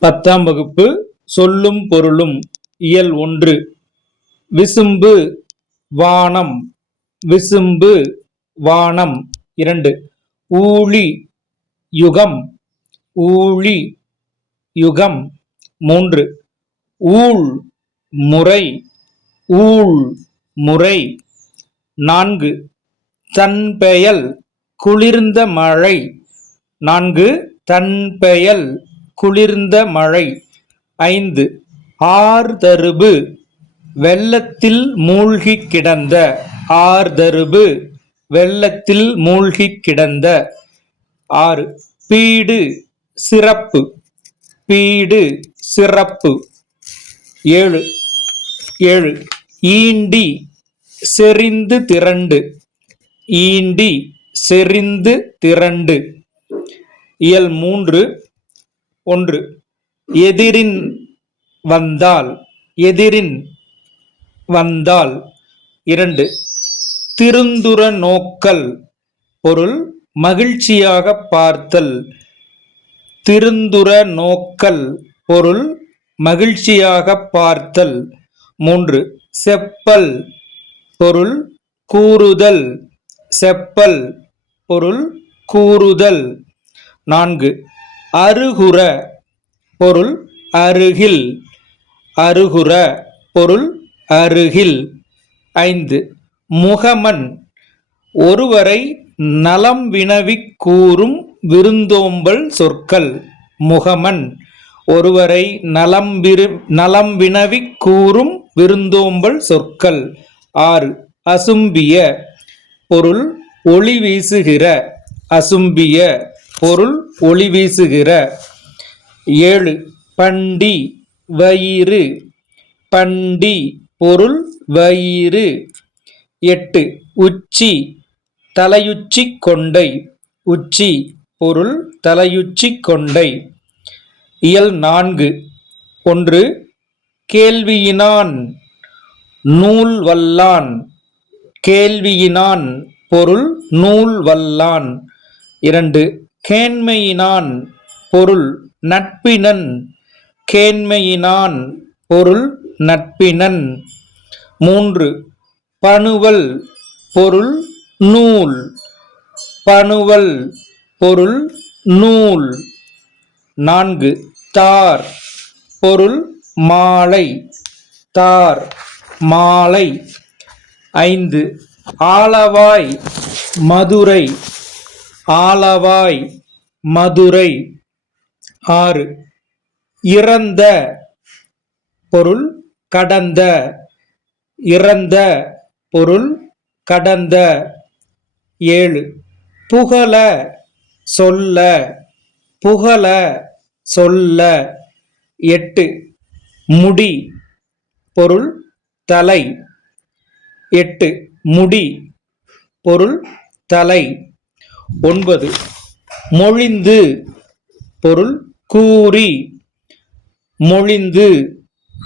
பத்தாம் வகுப்பு சொல்லும் பொருளும் இயல் ஒன்று. விசும்பு வானம் விசும்பு வானம் இரண்டு. ஊழி யுகம் ஊழி யுகம் மூன்று. ஊழ் முறை ஊழ் முறை நான்கு. தன்பெயல் குளிர்ந்த மழை நான்கு. தன்பெயல் குளிர்ந்த மழை. ஐந்து. ஆர்தருபு வெள்ளத்தில் மூழ்கிக் கிடந்த. ஆர்தருபு வெள்ளத்தில் மூழ்கிக் கிடந்த. ஆறு. பீடு சிறப்பு. பீடு சிறப்பு. ஏழு. ஏழு. ஈண்டி செறிந்து திரண்டு. ஈண்டி செறிந்து திரண்டு. இயல் மூன்று. ஒன்று. எதிரின் வந்தால் எதிரின் வந்தால். இரண்டு. திருந்துர நோக்கல். பொருள் மகிழ்ச்சியாக பார்த்தல். திருந்துர நோக்கல். பொருள் மகிழ்ச்சியாக பார்த்தல். மூன்று. செப்பல். பொருள் கூறுதல். செப்பல். பொருள் கூறுதல். நான்கு. அருகுற பொருள் அருகில். அருகுற பொருள் அருகில். ஐந்து. முகமன் ஒருவரை நலம் வினவிக் கூறும் விருந்தோம்பல் சொற்கள். முகமன் ஒருவரை நலம் விரு நலம் வினவிக் கூறும் விருந்தோம்பல் சொற்கள். ஆறு. அசும்பிய பொருள் ஒளி வீசுகிற. அசும்பிய பொருள் ஒளி வீசுகிற. ஏழு பண்டி வயிறு. பண்டி பொருள் வயிறு. எட்டு உச்சி தலையுச்சி கொண்டை. உச்சி பொருள் தலையுச்சி கொண்டை. இயல் நான்கு. ஒன்று கேள்வியினான் நூல் வல்லான். கேள்வியினான் பொருள் நூல் வல்லான். இரண்டு கேண்மையினான் பொருள் நட்பினன் கேண்மையினான் பொருள் நட்பினன். மூன்று பணுவல் பொருள் நூல் பணுவல் பொருள் நூல். நான்கு தார் பொருள் மாலை தார் மாலை. ஐந்து ஆலவாய் மதுரை ஆலவாய் மதுரை. ஆறு. இறந்த பொருள் கடந்த. இறந்த பொருள் கடந்த. ஏழு. புகழ சொல்ல புகழ சொல்ல. எட்டு. முடி பொருள் தலை. எட்டு. முடி பொருள் தலை. ஒன்பது. மொழிந்து பொருள் கூறி. மொழிந்து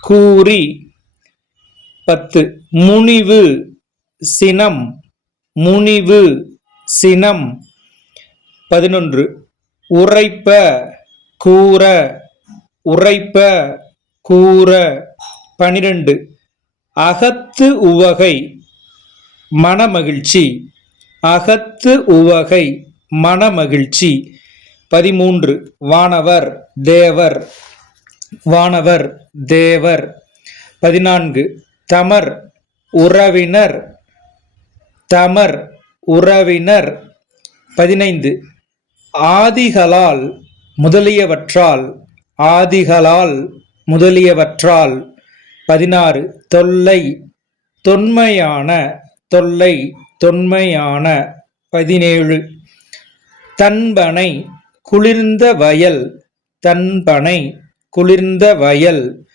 கூறி. பத்து. முனிவு சினம். முனிவு சினம். பதினொன்று. உரைப்ப கூற. உரைப்ப கூற. பனிரெண்டு. அகத்து உவகை. மனமகிழ்ச்சி. அகத்து உவகை மனமகிழ்ச்சி. பதிமூன்று வானவர் தேவர் வானவர் தேவர். பதினான்கு தமர் உறவினர் தமர் உறவினர். பதினைந்து ஆதிகளால் முதலியவற்றால் ஆதிகளால் முதலியவற்றால். பதினாறு தொல்லை தொன்மையான தொல்லை. தொன்மையான பதினேழு. தன்பனை குளிர்ந்த வயல் தன்பனை குளிர்ந்த வயல்.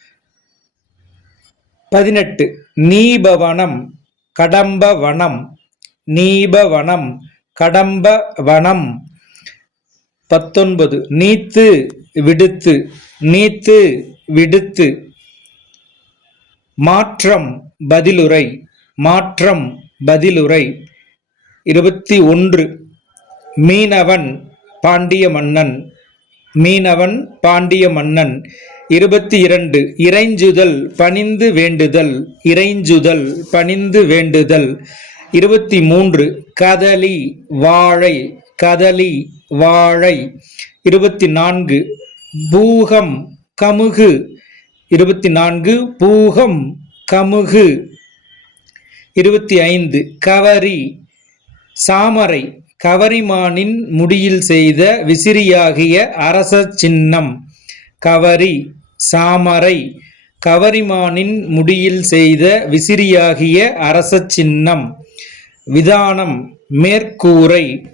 பதினெட்டு. நீபவனம் கடம்பவனம் நீபவனம் கடம்பவனம். பத்தொன்பது. நீத்து விடுத்து நீத்து விடுத்து. மாற்றம் பதிலுரை மாற்றம் பதிலுரை. இருபத்தி ஒன்று. மீனவன் பாண்டிய மன்னன். மீனவன் பாண்டிய மன்னன். இருபத்தி இரண்டு. இறைஞ்சுதல் பணிந்து வேண்டுதல். இறைஞ்சுதல் பணிந்து வேண்டுதல். இருபத்தி மூன்று. கதலி வாழை. கதலி வாழை. இருபத்தி நான்கு. பூகம் கமுகு. இருபத்தி நான்கு. பூகம் கமுகு. இருபத்தி ஐந்து கவரி. சாமரை கவரிமானின் முடியில் செய்த விசிறியாகிய அரச சின்னம். கவரி. சாமரை கவரிமானின் முடியில் செய்த விசிறியாகிய அரச சின்னம். விதானம் மேற்கூரை.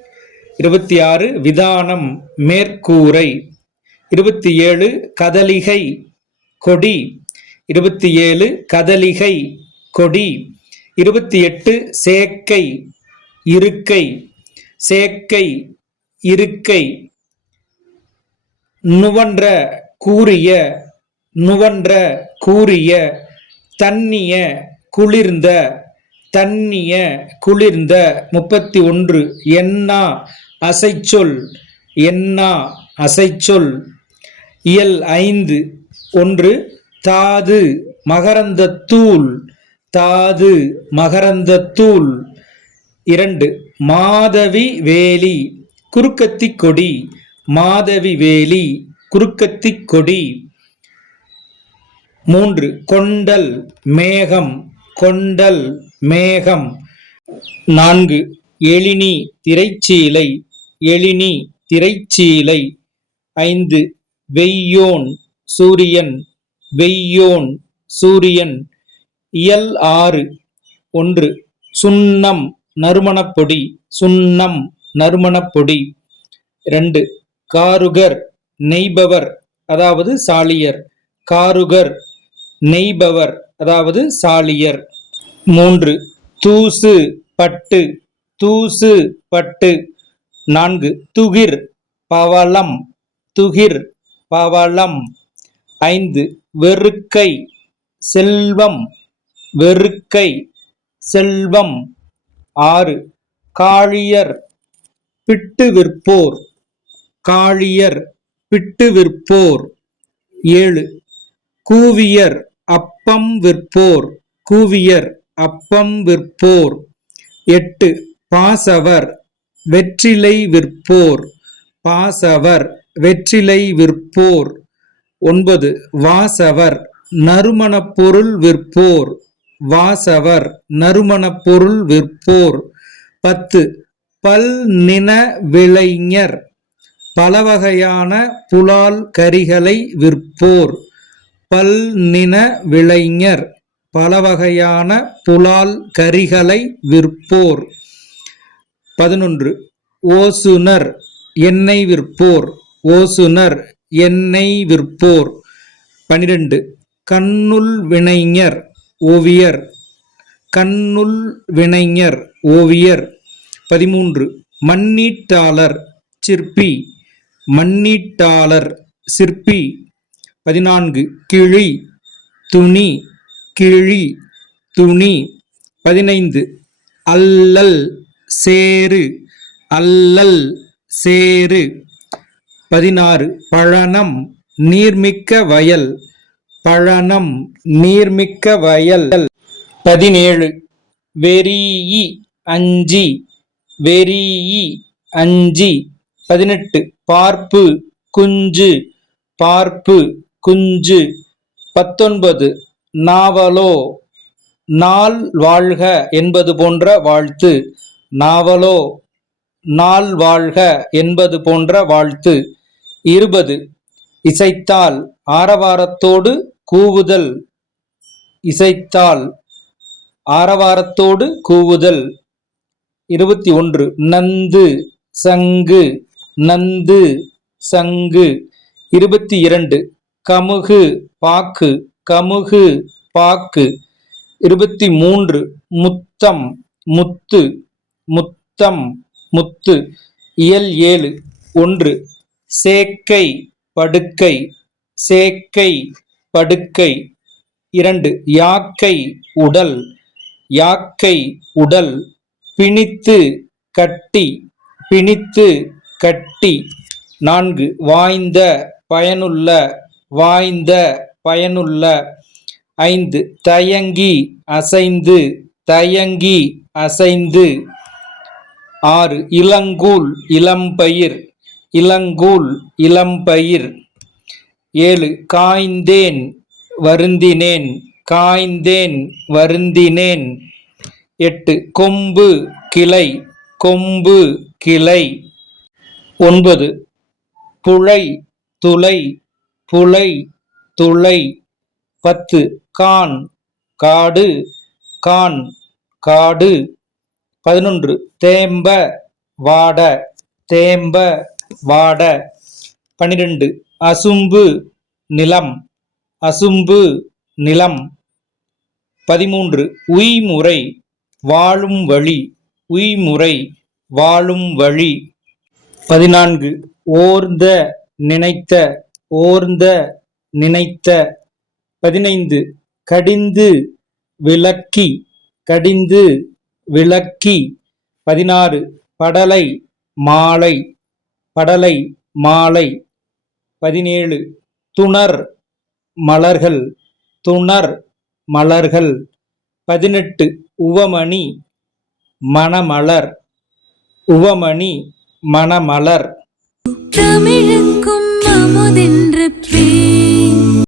இருபத்தி ஆறு விதானம் மேற்கூரை. இருபத்தி ஏழு கதலிகை கொடி. இருபத்தி ஏழு கதலிகை கொடி. இருபத்தி எட்டு சேக்கை இருக்கை சேக்கை இருக்கை. நுவன்ற கூறிய நுவன்ற கூறிய தன்னிய குளிர்ந்த தன்னிய குளிர்ந்த. முப்பத்தி ஒன்று என்னா அசைச்சொல் என்னா அசைச்சொல். இயல் ஐந்து ஒன்று தாது மகரந்த தூள் தாது மகரந்தத்தூள் இரண்டு மாதவி வேலி குறுக்கத்தி கொடி. மாதவி வேலி குறுக்கத்தி கொடி. மூன்று கொண்டல் மேகம் கொண்டல் மேகம். நான்கு எழினி திரைச்சீலை எழினி திரைச்சீலை. ஐந்து வெய்யோன் சூரியன் வெய்யோன் சூரியன். இயல் ஆறு. ஒன்று சுண்ணம் நறுமணப்பொடி சுண்ணம் நறுமணப்பொடி ரெண்டு காருகர் நெய்பவர் அதாவது சாலியர். காருகர் நெய்பவர் அதாவது சாலியர். மூன்று தூசு பட்டு தூசு பட்டு. நான்கு துகிர் பவளம் துகிர் பவளம். ஐந்து வெறுக்கை செல்வம். வெறுக்கை செல்வம். ஆறு காழியர் பிட்டு விற்போர் காழியர் பிட்டு விற்போர் ஏழு கூவியர் அப்பம் விற்போர். கூவியர் அப்பம் விற்போர். எட்டு பாசவர் வெற்றிலை விற்போர். பாசவர் வெற்றிலை விற்போர். ஒன்பது வாசவர் நறுமணப் பொருள் விற்போர். வாசவர் நறுமணப் பொருள் விற்போர். பத்து பல் நின விளைஞர் பலவகையான புலால் கரிகளை விற்போர். பல் நின விளைஞர் பலவகையான புலால் கரிகளை விற்போர். பதினொன்று ஓசுனர் எண்ணெய் விற்போர். ஓசுனர் எண்ணெய் விற்போர். பனிரெண்டு கண்ணுள் வினைஞர் ஓவியர். கண்ணுள் வினைஞர் ஓவியர். பதிமூன்று. மண்ணீட்டாளர் சிற்பி. மண்ணீட்டாளர் சிற்பி. பதினான்கு. கிழி துணி. கிழி துணி. பதினைந்து. அல்லல் சேறு. அல்லல் சேறு. பதினாறு. பழனம் நீர்மிக்க வயல். பழனம் நீர்மிக்க வயல். பதினேழு. வெறீஇ அஞ்சி. வெறீஇ அஞ்சி. பதினெட்டு. பார்ப்பு குஞ்சு. பார்ப்பு குஞ்சு. பத்தொன்பது. நாவலோ. நாள் வாழ்க என்பது போன்ற வாழ்த்து. நாவலோ. நாள் வாழ்க என்பது போன்ற வாழ்த்து. இருபது. இசைத்தால் ஆரவாரத்தோடு கூவுதல் இசைத்தால் ஆரவாரத்தோடு கூவுதல். இருபத்தி ஒன்று. நந்து சங்கு நந்து சங்கு. இருபத்தி இரண்டு. கமுகு பாக்கு கமுகு பாக்கு. இருபத்தி மூன்று. முத்தம் முத்து முத்தம் முத்து. இயல் ஏழு. ஒன்று. சேக்கை படுக்கை சேக்கை. படுக்கை. இரண்டு யாக்கை உடல். யாக்கை உடல் பிணித்து கட்டி பிணித்து கட்டி. நான்கு வாய்ந்த பயனுள்ள வாய்ந்த பயனுள்ள. ஐந்து தயங்கி அசைந்து தயங்கி அசைந்து. ஆறு இளங்கூல் இளம்பயிர். இளங்கூல் இளம்பயிர். ஏழு. காய்ந்தேன் வருந்தினேன். காய்ந்தேன் வருந்தினேன். எட்டு. கொம்பு கிளை. கொம்பு கிளை. ஒன்பது. புழை துளை. புழை துளை. பத்து. கான். காடு. கான். காடு. பதினொன்று. தேம்ப வாட. தேம்ப வாட. பனிரெண்டு அசும்பு நிலம் அசும்பு நிலம். பதிமூன்று உய்முறை வாழும் வழி உய்முறை வாழும் வழி. பதினான்கு ஓர்ந்த நினைத்த ஓர்ந்த நினைத்த. பதினைந்து கடிந்து விளக்கி கடிந்து விளக்கி. பதினாறு படலை மாலை படலை மாலை. பதினேழு. துணர் மலர்கள் துணர் மலர்கள். பதினெட்டு. உவமணி மணமலர் உவமணி மணமலர். தமிழுக்கும் அமுதென்று பே